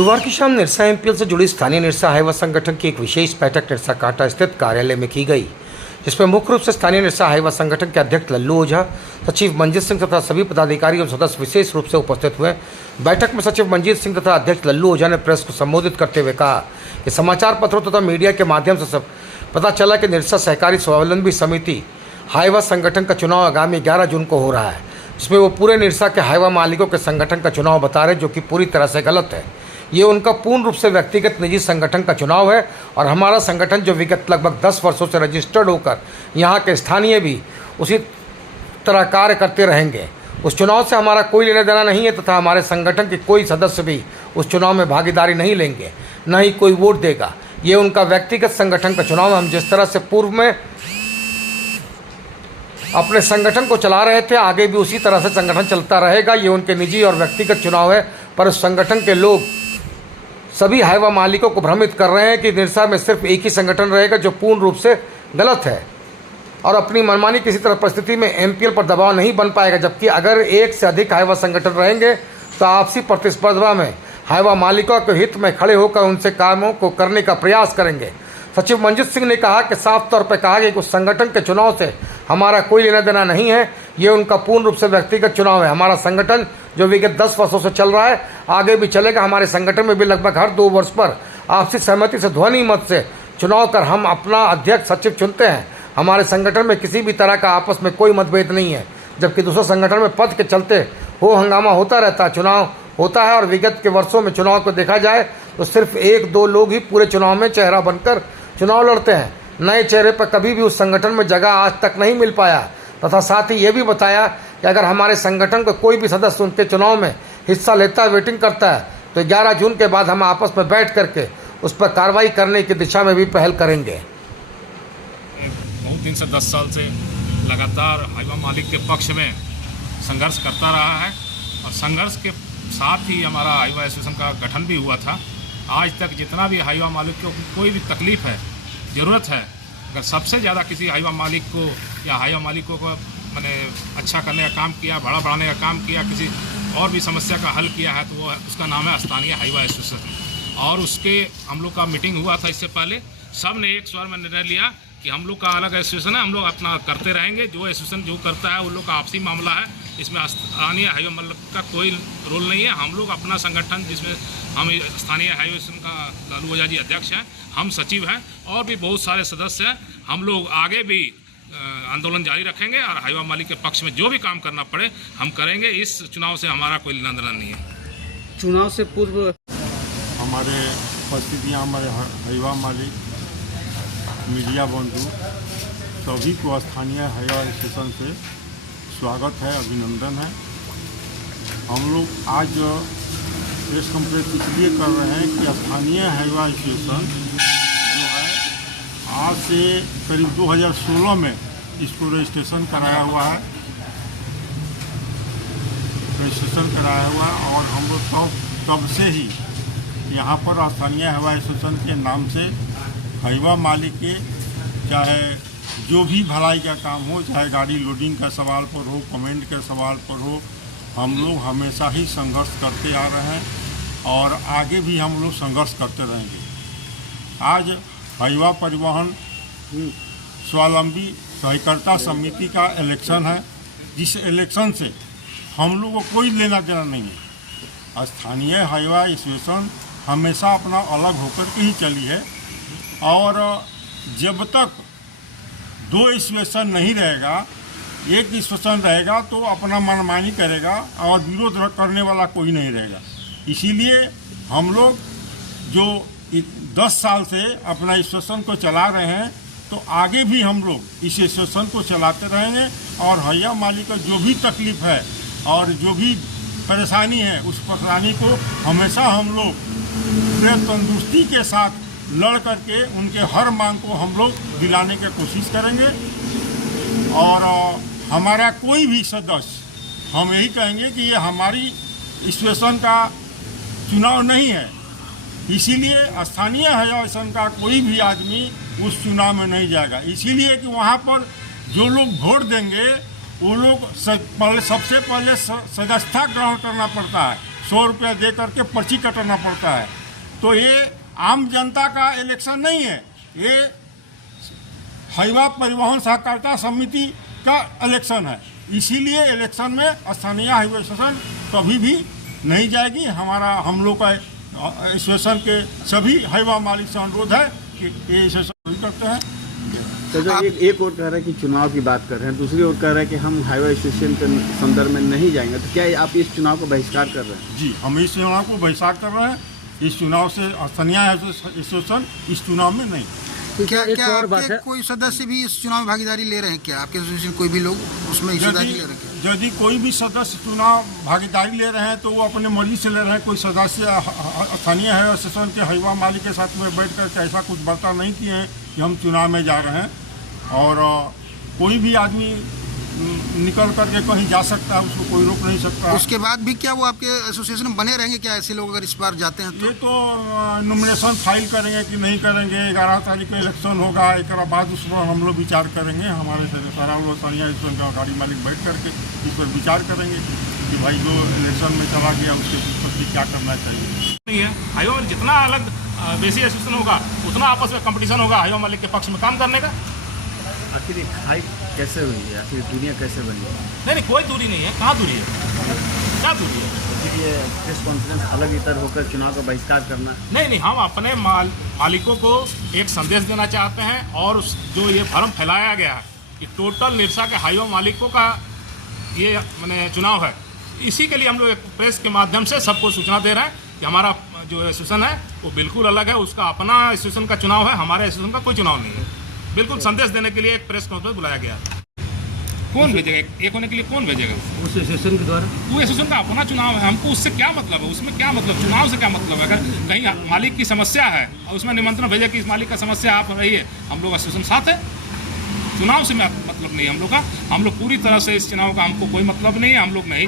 गुरुवार की शाम निरसा एमपीएल से जुड़ी स्थानीय निरसा हाईवा संगठन की एक विशेष बैठक निरसा कांटा स्थित कार्यालय में की गई, जिसमें मुख्य रूप से स्थानीय निरसा हाईवा संगठन के अध्यक्ष लल्लू ओझा, सचिव मंजीत सिंह तथा सभी पदाधिकारी और सदस्य विशेष रूप से उपस्थित हुए। बैठक में सचिव मंजीत सिंह तथा अध्यक्ष लल्लू ओझा ने प्रेस को संबोधित करते हुए कहा कि समाचार पत्रों तथा मीडिया के माध्यम से सब पता चला कि निरसा सहकारी स्वावलंबी समिति हाईवा संगठन का चुनाव आगामी 11 जून को हो रहा है, जिसमें वो पूरे निरसा के हाईवा मालिकों के संगठन का चुनाव बता रहे, जो कि पूरी तरह से गलत है। ये उनका पूर्ण रूप से व्यक्तिगत निजी संगठन का चुनाव है और हमारा संगठन जो विगत लगभग 10 वर्षों से रजिस्टर्ड होकर यहाँ के स्थानीय भी उसी तरह कार्य करते रहेंगे। उस चुनाव से हमारा कोई लेना देना नहीं है तथा हमारे संगठन के कोई सदस्य भी उस चुनाव में भागीदारी नहीं लेंगे, न ही कोई वोट देगा। ये उनका व्यक्तिगत संगठन का चुनाव है। हम जिस तरह से पूर्व में अपने संगठन को चला रहे थे, आगे भी उसी तरह से संगठन चलता रहेगा। ये उनके निजी और व्यक्तिगत चुनाव है, पर उस संगठन के लोग सभी हाईवा मालिकों को भ्रमित कर रहे हैं कि निरसा में सिर्फ एक ही संगठन रहेगा, जो पूर्ण रूप से गलत है और अपनी मनमानी किसी तरह परिस्थिति में एमपीएल पर दबाव नहीं बन पाएगा। जबकि अगर एक से अधिक हाईवा संगठन रहेंगे तो आपसी प्रतिस्पर्धा में हाईवा मालिकों के हित में खड़े होकर उनसे कामों को करने का प्रयास करेंगे। सचिव मंजीत सिंह ने कहा कि साफ तौर पर कहा कि उस संगठन के चुनाव से हमारा कोई लेना देना नहीं है। ये उनका पूर्ण रूप से व्यक्तिगत चुनाव है। हमारा संगठन जो विगत 10 वर्षों से चल रहा है, आगे भी चलेगा। हमारे संगठन में भी लगभग हर 2 वर्ष पर आपसी सहमति से ध्वनि मत से चुनाव कर हम अपना अध्यक्ष सचिव चुनते हैं। हमारे संगठन में किसी भी तरह का आपस में कोई मतभेद नहीं है, जबकि दूसरे संगठन में पद के चलते हो हंगामा होता रहता है, चुनाव होता है। और विगत के वर्षों में चुनाव को देखा जाए तो सिर्फ 1-2 लोग ही पूरे चुनाव में चेहरा बनकर चुनाव लड़ते हैं। नए चेहरे पर कभी भी उस संगठन में जगह आज तक नहीं मिल पाया। तथा साथ ही ये भी बताया कि अगर हमारे संगठन का कोई भी सदस्य उनके चुनाव में हिस्सा लेता है, वेटिंग करता है, तो 11 जून के बाद हम आपस में बैठ करके उस पर कार्रवाई करने की दिशा में भी पहल करेंगे। बहुत दिन से 10 साल से लगातार हाईवा मालिक के पक्ष में संघर्ष करता रहा है और संघर्ष के साथ ही हमारा हाईवा एसोसिएशन का गठन भी हुआ था। आज तक जितना भी हाईवा मालिक को कोई भी तकलीफ है, ज़रूरत है, अगर सबसे ज़्यादा किसी हाईवा मालिक को या हाईवा मालिकों को मैंने अच्छा करने का काम किया, बड़ा बढ़ाने का काम किया, किसी और भी समस्या का हल किया है, तो वो उसका नाम है स्थानीय हाईवा एसोसिएशन। और उसके हम लोग का मीटिंग हुआ था इससे पहले, सब ने एक स्वर में निर्णय लिया कि हम लोग का अलग एसोसिएशन है, हम लोग अपना करते रहेंगे। जो एसोसिएशन जो करता है उन लोग का आपसी मामला है, इसमें स्थानीय हाईवे मालिक का कोई रोल नहीं है। हम लोग अपना संगठन, जिसमें हम स्थानीय हाईवे एसोसिएशन का लल्लू ओझा जी अध्यक्ष हैं, हम सचिव हैं और भी बहुत सारे सदस्य हैं। हम लोग आगे भी आंदोलन जारी रखेंगे और हाईवा मालिक के पक्ष में जो भी काम करना पड़े हम करेंगे। इस चुनाव से हमारा कोई लेना देना नहीं है। चुनाव से पूर्व हमारे उपस्थितियाँ हमारे हाईवा मालिक, मीडिया बंधु सभी को स्थानीय हाईवा स्टेशन से स्वागत है, अभिनंदन है। हम लोग आज प्रेस कॉन्फ्रेंस इसलिए कर रहे हैं कि स्थानीय हाईवा स्टेशन जो है आज से करीब 2016 में इसको रजिस्ट्रेशन कराया हुआ है, और हम लोग तब से ही यहाँ पर स्थानीय हाईवा स्टेशन के नाम से हाईवा मालिक के चाहे जो भी भलाई का काम हो, चाहे गाड़ी लोडिंग का सवाल पर हो, कमेंट के सवाल पर हो, हम लोग हमेशा ही संघर्ष करते आ रहे हैं और आगे भी हम लोग संघर्ष करते रहेंगे। आज हाईवा परिवहन स्वावलंबी सहकारिता समिति का इलेक्शन है, जिस इलेक्शन से हम लोग को कोई लेना देना नहीं है। स्थानीय हाईवा एसोसिएशन हमेशा अपना अलग होकर के ही चली है और जब तक 2 एसोसिएशन नहीं रहेगा, एक एसोसिएशन रहेगा तो अपना मनमानी करेगा और विरोध करने वाला कोई नहीं रहेगा। इसीलिए हम लोग जो 10 साल से अपना एसोसिएशन को चला रहे हैं, तो आगे भी हम लोग इस एसोसिएशन को चलाते रहेंगे और हाईवा मालिक का जो भी तकलीफ है और जो भी परेशानी है, उस परेशानी को हमेशा हम लोग पूरे तंदुरुस्ती के साथ लड़ करके उनके हर मांग को हम लोग दिलाने की कोशिश करेंगे। और हमारा कोई भी सदस्य, हम यही कहेंगे कि ये हमारी एसोसिएशन का चुनाव नहीं है, इसीलिए स्थानीय हाईवा एसोसिएशन का कोई भी आदमी उस चुनाव में नहीं जाएगा। इसीलिए कि वहाँ पर जो लोग वोट देंगे वो लोग सबसे पहले सदस्यता ग्रहण करना पड़ता है, 100 रुपया दे करके पर्ची कटाना पड़ता है। तो ये आम जनता का इलेक्शन नहीं है, ये हाईवा परिवहन सहकारिता समिति का इलेक्शन है। इसीलिए इलेक्शन में स्थानीय हाईवे एसोसिएशन कभी भी नहीं जाएगी। हम लोग का एसोसिएशन के सभी हाईवा मालिक से अनुरोध है कि ये एसोसिएशन करते हैं। तो जो एक और कह रहा है कि चुनाव की बात कर रहे हैं, दूसरी ओर कह रहा है कि हम हाईवे एसोसिएशन के संदर्भ में नहीं जाएंगे, तो क्या आप इस चुनाव को बहिष्कार कर रहे हैं? जी, हम इस चुनाव को बहिष्कार कर रहे हैं। इस चुनाव से स्थानीय एसोसिएशन इस चुनाव में नहीं। क्या आपके कोई सदस्य भी इस चुनाव में भागीदारी ले रहे हैं? क्या आपके एसोसिएशन कोई भी लोग उसमें हिस्सेदारी ले रहे हैं? यदि कोई भी सदस्य चुनाव भागीदारी ले रहे हैं तो वो अपने मर्जी से ले रहे हैं। कोई सदस्य स्थानीय हाईवे एसोसिएशन के हाईवा मालिक के साथ में बैठ कर ऐसा कुछ बर्ताव नहीं किए हैं कि हम चुनाव में जा रहे हैं। और कोई भी आदमी निकल करके कहीं जा सकता है, उसको कोई रोक नहीं सकता। उसके बाद भी क्या वो आपके एसोसिएशन में बने रहेंगे? क्या ऐसे लोग अगर इस बार जाते हैं ये तो नॉमिनेशन फाइल करेंगे कि नहीं करेंगे। 11 तारीख को इलेक्शन होगा, एक बाद उस पर हम लोग विचार करेंगे। हमारे सारा लोग स्थानीय एसोसिएशन का गाड़ी मालिक बैठ करके इस पर विचार करेंगे कि भाई जो इलेक्शन में चला गया उसके प्रति क्या करना चाहिए। नहीं है, हाईवा मालिक जितना अलग बेसी एसोसिएशन होगा उतना आपस में कंपटीशन होगा हाईवा मालिक के पक्ष में काम करने का। आखिर हाई कैसे हुई है? आखिर दुनिया कैसे बनी है? नहीं, कोई दूरी नहीं है। कहाँ दूरी है? क्या दूरी है? ये प्रेस कॉन्फ्रेंस अलग इतर होकर चुनाव का बहिष्कार करना? नहीं, हम अपने मालिकों को एक संदेश देना चाहते हैं। और जो ये भ्रम फैलाया गया है कि टोटल निरसा के हाईवा मालिकों का ये मैंने चुनाव है, इसी के लिए हम लोग एक प्रेस के माध्यम से सबको सूचना दे रहे हैं कि हमारा जो एसोसिएशन है वो बिल्कुल अलग है। उसका अपना एसोसिएशन का चुनाव है, हमारे एसोसिएशन का कोई चुनाव नहीं है। बिल्कुल संदेश देने के लिए एक प्रेस कॉन्फ्रेंस बुलाया गया। कौन भेजेगा? एक होने के लिए कौन भेजेगा? उस एसोसिएशन के द्वारा वो एसोसिएशन का अपना चुनाव है। हमको उससे क्या मतलब है? उसमें क्या मतलब? चुनाव से क्या मतलब है? अगर कहीं मालिक की समस्या है और उसमें निमंत्रण भेजे कि इस मालिक का समस्या आप रहिए, हम लोग एसोसिएशन साथ है। चुनाव से मतलब नहीं हम लोग का। हम लोग पूरी तरह से इस चुनाव का हमको कोई मतलब नहीं है। हम लोग नहीं